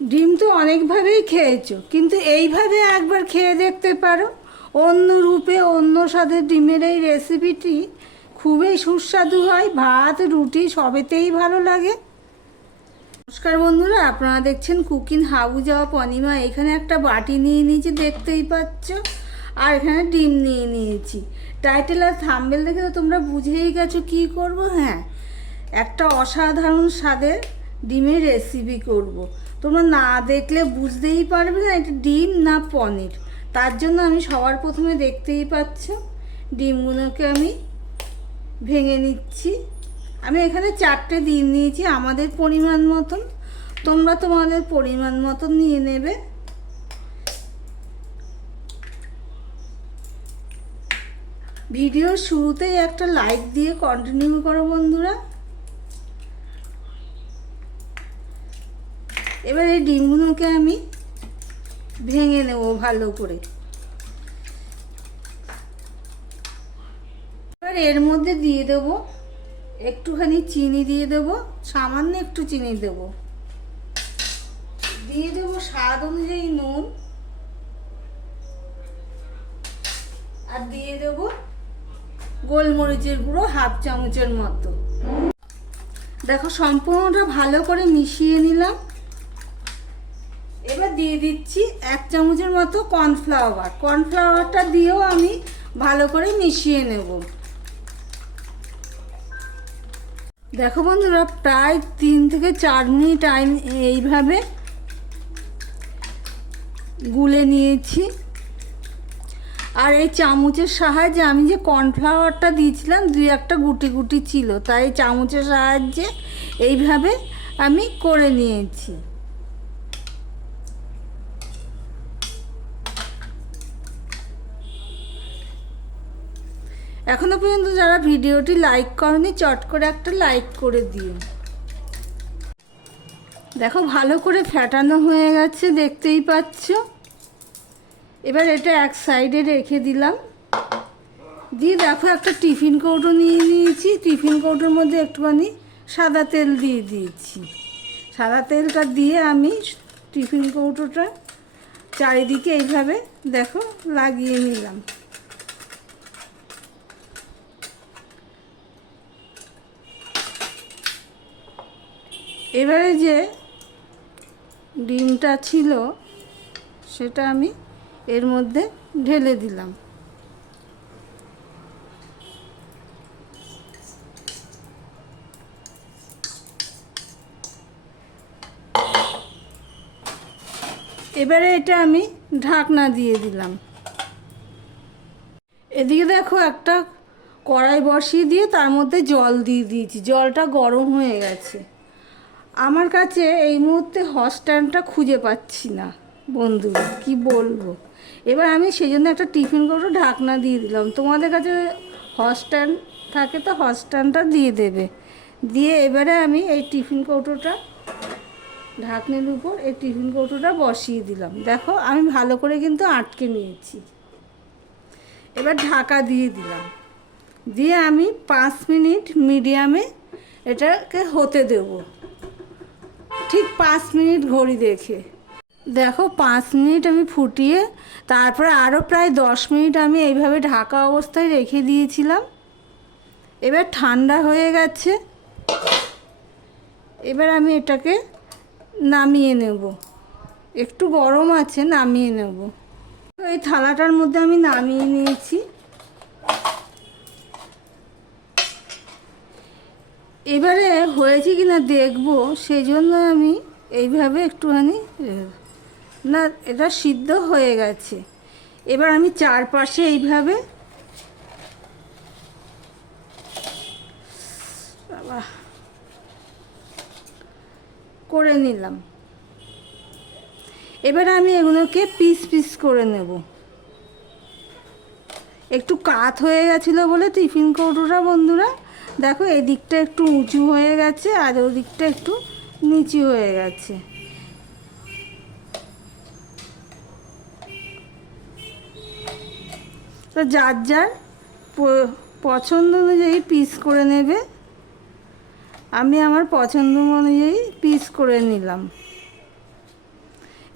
ডিম তো অনেকভাবেই খেয়েছো, কিন্তু এইভাবে একবার খেয়ে দেখতে পারো, অন্য রূপে অন্য স্বাদের ডিমের এই রেসিপিটি খুবই সুস্বাদু হয়, ভাত, রুটি সবেতেই ভালো লাগে নমস্কার বন্ধুরা, আপনারা দেখছেন কুকিং হাবু যাওয়া পনিমা এখানে একটা বাটি নিয়ে নিয়েছি, দেখতেই পাচ্ছ, আর এখানে ডিম নিয়ে নিয়েছি টাইটেল আর থাম্বেল দেখে তো তোমরা বুঝেই গেছো কি করব হ্যাঁ একটা অসাধারণ স্বাদের ডিমের রেসিপি করব। তোমরা না দেখলে বুঝতেই পারবে না, এটা ডিম না পনির। তার জন্য আমি সবার প্রথমে দেখতেই পাচ্ছ, ডিমগুলোকে আমি ভেঙে নিচ্ছি। আমি এখানে চারটে ডিম নিয়েছি, আমাদের পরিমাণ মতন। তোমরা তোমাদের পরিমাণ মতন নিয়ে নেবে। ভিডিওর শুরুতেই একটা লাইক দিয়ে কন্টিনিউ করো বন্ধুরা। এবার এই ডিমগুলোকে আমি ভেঙে নেব ভালো করে। এবার এর মধ্যে দিয়ে দেবো একটুখানি চিনি দিয়ে দেবো, সামান্য একটু চিনি দেবো। দিয়ে দেবো স্বাদ অনুযায়ী নুন। আর দিয়ে দেবো গোলমরিচের গুঁড়ো হাফ চামচের মতো। দেখো সম্পূর্ণটা ভালো করে মিশিয়ে নিলাম। দিয়ে দিচ্ছি এক চামচের মতো কর্নফ্লাওয়ার। কর্নফ্লাওয়ারটা দিয়েও আমি ভালো করে মিশিয়ে নেব। দেখো বন্ধুরা, প্রায় তিন থেকে চার মিনিট টাইম এইভাবে গুলে নিয়েছি। আর এই চামচের সাহায্যে আমি যে কর্নফ্লাওয়ারটা দিয়েছিলাম, দুই একটা গুটি গুটি ছিল, তাই চামচের সাহায্যে এইভাবে আমি করে নিয়েছি। এখনও পর্যন্ত যারা ভিডিওটি লাইক করেনি, চট করে একটা লাইক করে দিও। দেখো, ভালো করে ফ্যাটানো হয়ে গেছে, দেখতেই পাচ্ছ। এবার এটা এক সাইডে রেখে দিলাম। দিয়ে দেখো, একটা টিফিন কৌটো নিয়ে নিয়েছি। টিফিন কৌটোর মধ্যে একটুখানি সাদা তেল দিয়ে দিয়েছি। সাদা তেলটা দিয়ে আমি টিফিন কৌটোটা চারিদিকে এইভাবে, দেখো, লাগিয়ে নিলাম। এবারে যে ডিমটা ছিল, সেটা আমি এর মধ্যে ঢেলে দিলাম। এবারে এটা আমি ঢাকনা দিয়ে দিলাম। এদিকে দেখো একটা কড়াই বসিয়ে দিয়ে তার মধ্যে জল দিয়ে দিয়েছি। জলটা গরম হয়ে গেছে। আমার কাছে এই মুহূর্তে হটস্ট্যান্ডটা খুঁজে পাচ্ছি না বন্ধুরা কি বলব? এবার আমি সেই জন্য একটা টিফিন কৌটো ঢাকনা দিয়ে দিলাম। তোমাদের কাছে হটস্ট্যান্ড থাকে তো হটস্ট্যান্ডটা দিয়ে দেবে। দিয়ে এবারে আমি এই টিফিন কৌটোটা, ঢাকনির উপর এই টিফিন কৌটোটা বসিয়ে দিলাম। দেখো, আমি ভালো করে কিন্তু আটকে নিয়েছি। এবার ঢাকা দিয়ে দিলাম। দিয়ে আমি পাঁচ মিনিট মিডিয়ামে এটাকে হতে দেবো। ঠিক পাঁচ মিনিট ঘড়ি দেখে। দেখো, পাঁচ মিনিট আমি ফুটিয়ে, তারপরে আরও প্রায় দশ মিনিট আমি এইভাবে ঢাকা অবস্থায় রেখে দিয়েছিলাম। এবার ঠান্ডা হয়ে গেছে। এবার আমি এটাকে নামিয়ে নেব। একটু গরম আছে, নামিয়ে নেব। এই থালাটার মধ্যে আমি নামিয়ে নিয়েছি। এবারে হয়েছে কি না দেখব সেই জন্য আমি এইভাবে একটুখানি না, এটা সিদ্ধ হয়ে গেছে। এবার আমি চারপাশে এইভাবে করে নিলাম। এবার আমি এগুলোকে পিস পিস করে নেব। একটু কাত হয়ে গেছিল বলে টিফিন কৌটোটা বন্ধুরা। দেখো এদিকটা একটু উঁচু হয়ে গেছে আর ওদিকটা একটু নিচু হয়ে গেছে। তো যার যার পছন্দ অনুযায়ী পিস করে নেবে। আমি আমার পছন্দ অনুযায়ী পিস করে নিলাম।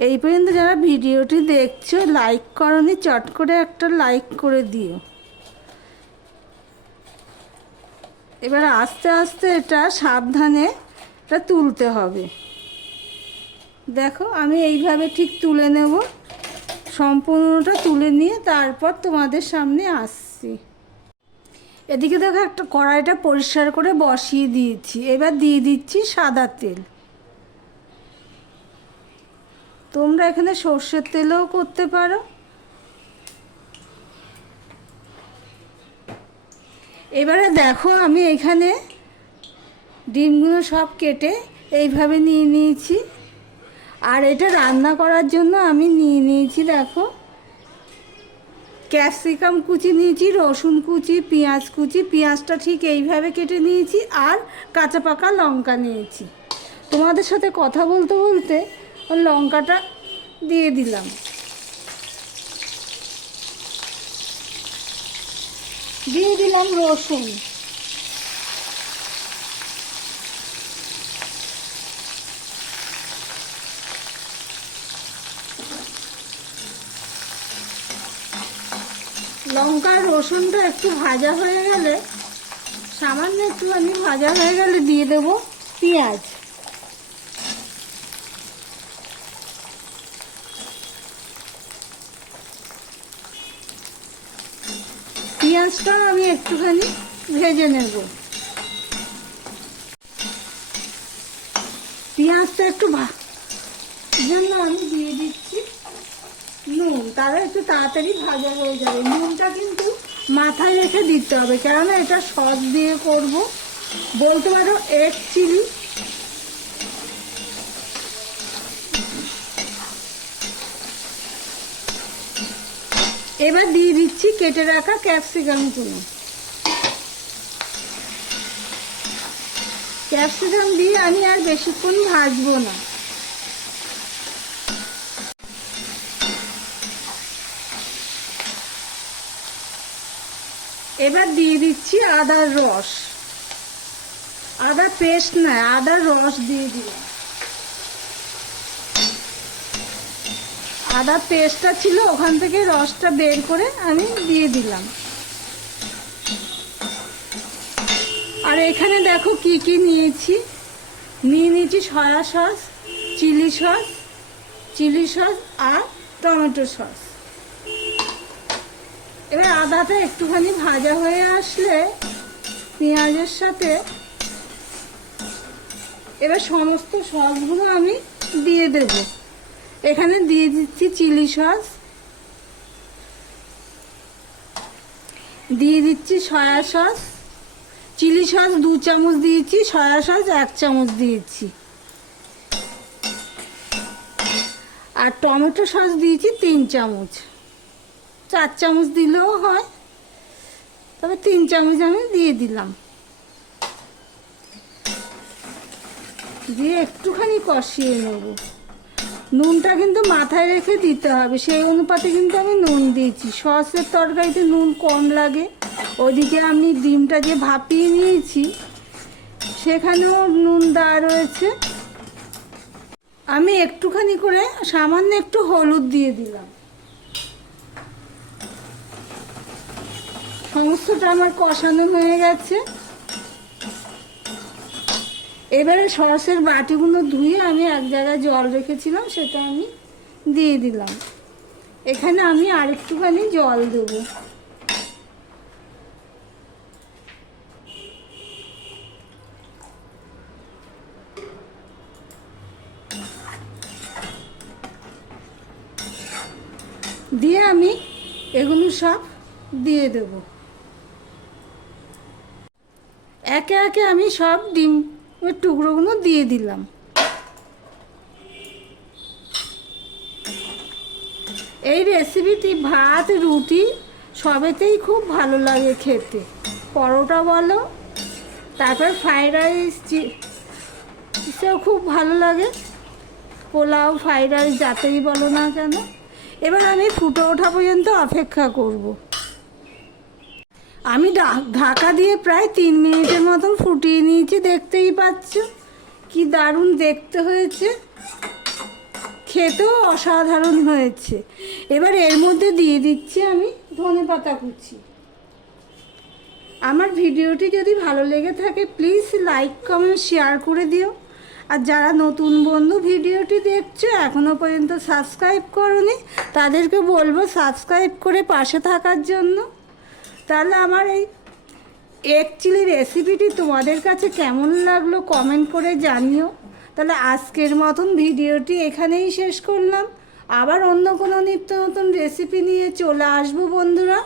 এই পর্যন্ত যারা ভিডিওটি দেখছ লাইক করনি, চট করে একটা লাইক করে দিও। এবার আস্তে আস্তে এটা সাবধানে এটা তুলতে হবে। দেখো, আমি এইভাবে ঠিক তুলে নেব। সম্পূর্ণটা তুলে নিয়ে তারপর তোমাদের সামনে আসছি। এদিকে দেখো একটা কড়াইটা পরিষ্কার করে বসিয়ে দিয়েছি। এবার দিয়ে দিচ্ছি সাদা তেল। তোমরা এখানে সর্ষের তেলেও করতে পারো। এবারে দেখো আমি এখানে ডিমগুলো সব কেটে এইভাবে নিয়ে নিয়েছি। আর এটা রান্না করার জন্য আমি নিয়ে নিয়েছি, দেখো। ক্যাপসিকাম কুচি নিয়েছি, রসুন কুচি, পেঁয়াজ কুচি, পেঁয়াজটা ঠিক এইভাবে কেটে নিয়েছি, আর কাঁচা পাকা লঙ্কা নিয়েছি। তোমাদের সাথে কথা বলতে বলতে লঙ্কাটা দিয়ে দিলাম। দিয়ে দিলাম রসুন। লঙ্কার রসুনটা একটু ভাজা হয়ে গেলে সামান্য একটুখানি ভাজা হয়ে গেলে দিয়ে দেব পেঁয়াজ পেঁয়াজটা আমি একটুখানি ভেজে নেব। পেঁয়াজটা একটু জন্য আমি দিয়ে দিচ্ছি। নুন, তাহলে একটু তাড়াতাড়ি ভাজা হয়ে যাবে। নুনটা কিন্তু মাথায় রেখে দিতে হবে, কেননা এটা সস দিয়ে করব। বলতে পারো এক চিলি এবার দিয়ে দিচ্ছি কেটে রাখা ক্যাপসিকাম ক্যাপসিকামগুলো ক্যাপসিকাম দিয়ে আমি আর বেশিক্ষণ ভাজবো না। এবার দিয়ে দিচ্ছি আদার রস। আদার পেস্ট নয় আদার রস দিয়ে দিলাম। আদা পেস্টটা ছিল, ওখান থেকে রসটা বের করে আমি দিয়ে দিলাম। এখানে দেখো কি কি নিয়েছি? নিয়ে নিয়েছি soya sauce, chilli sauce chilli sauce আর টমেটো সস। এবার আদাটা একটুখানি ভাজা হয়ে আসলে পেঁয়াজের সাথে এবার সমস্ত সসগুলো আমি দিয়ে দেব। এখানে দিয়ে দিচ্ছি চিলি সস। দিয়ে দিচ্ছি সয়া সস। চিলি সস দু চামচ দিয়েছি, সয়া সস এক চামচ দিয়েছি। আর টমেটো সস দিয়েছি তিন চামচ। চার চামচ দিলেও হয়, তবে তিন চামচ আমি দিয়ে দিলাম। দিয়ে একটুখানি কষিয়ে নেব। নুনটা কিন্তু মাথায় রেখে দিতে হবে। সেই অনুপাতে কিন্তু আমি নুন দিয়েছি। সসের তরকারিতে নুন কম লাগে। ওদিকে আমি ডিমটা যে ভাপিয়ে নিয়েছি, সেখানেও নুন দেওয়া রয়েছে। আমি একটুখানি করে সামান্য একটু হলুদ দিয়ে দিলাম। সমস্তটা আমার কষানো হয়ে গেছে। এবারে সসের বাটিগুলো ধুয়ে আমি এক জায়গায় জল রেখেছিলাম, সেটা আমি দিয়ে দিলাম। এখানে আমি আরেকটুখানি জল দেবো। দিয়ে আমি এগুলো সব দিয়ে দেব। একে একে আমি সব ডিম টুকরোগুলো দিয়ে দিলাম। এই রেসিপিটি ভাত, রুটি সবেতেই খুব ভালো লাগে খেতে। পরোটা বলো, তারপর ফ্রাইড রাইস সেও খুব ভালো লাগে। পোলাও ফ্রাইড রাইস যাতেই বলো না কেন। এবার আমি ফুটে ওঠা পর্যন্ত অপেক্ষা করব। আমি ঢাকা দিয়ে প্রায় তিন মিনিটের মতন ফুটিয়ে নিয়েছি, দেখতেই পাচ্ছ। কি দারুণ দেখতে হয়েছে। খেতেও অসাধারণ হয়েছে। এবার এর মধ্যে দিয়ে দিচ্ছি আমি ধনে পাতা কুচি। আমার ভিডিওটি যদি ভালো লেগে থাকে, প্লিজ লাইক, কমেন্ট, শেয়ার করে দিও। আর যারা নতুন বন্ধু ভিডিওটি দেখছ এখনও পর্যন্ত সাবস্ক্রাইব করনি, তাদেরকে বলব সাবস্ক্রাইব করে পাশে থাকার জন্য। তাহলে আমার এই এগ চিলি রেসিপিটি তোমাদের কাছে কেমন লাগল কমেন্ট করে জানিও। তাহলে আজকের মতন ভিডিওটি এখানেই শেষ করলাম। আবার অন্য কোনো নিত্য নতুন রেসিপি নিয়ে চলে আসব বন্ধুরা।